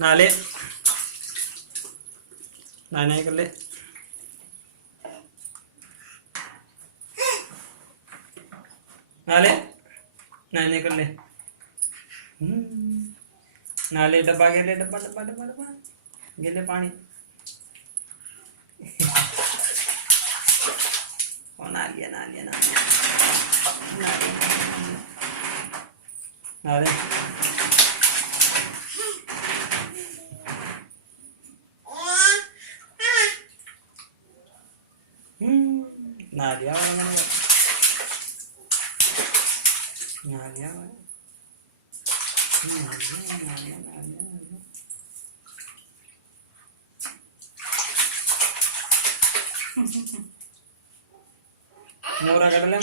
नाले नाने कर ले नाले नाने कर ले नाले डब्बा गेले डब्बा डब्बा डब्बा डब्बा गेले पाणी नालिया नालिया नालिया नाले नालिया नालिया मोरा काढला